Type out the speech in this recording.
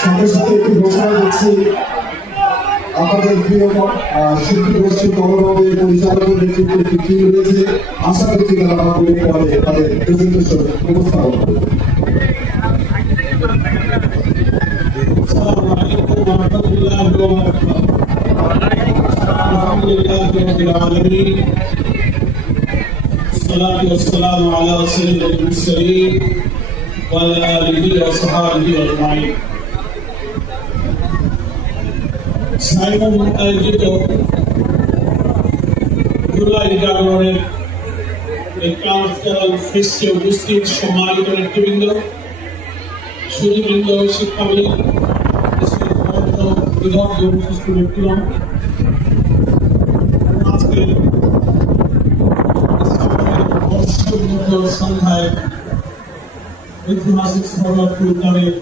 সাথে সাথে একটি ঘোষণা দিচ্ছি, আমাদের প্রিয় শিল্পী তরুণদের পরিচালকের নেতৃত্বে একটি টিম রয়েছে। আশা করছি তারা আমাদের পরে তাদের প্রেজেন্টেশন উপস্থাপন করবে। السلام عليكم ورحمة الله وبركاته. الحمد لله رب العالمين، والصلاة والسلام على سيد المرسلين وعلى آله وصحبه أجمعين. সাইমন আয়োজিত জুলাই জাগরণের এই কালচারাল ফেস্টে উপস্থিত সম্মানিত নেতৃবৃন্দ, সুধীবৃন্দ, শিক্ষাবিদ, বিদগ্ধ বিশিষ্ট ব্যক্তিগণ, আজকের সন্ধ্যায় ঐতিহাসিক স্মরণ উদ্যানের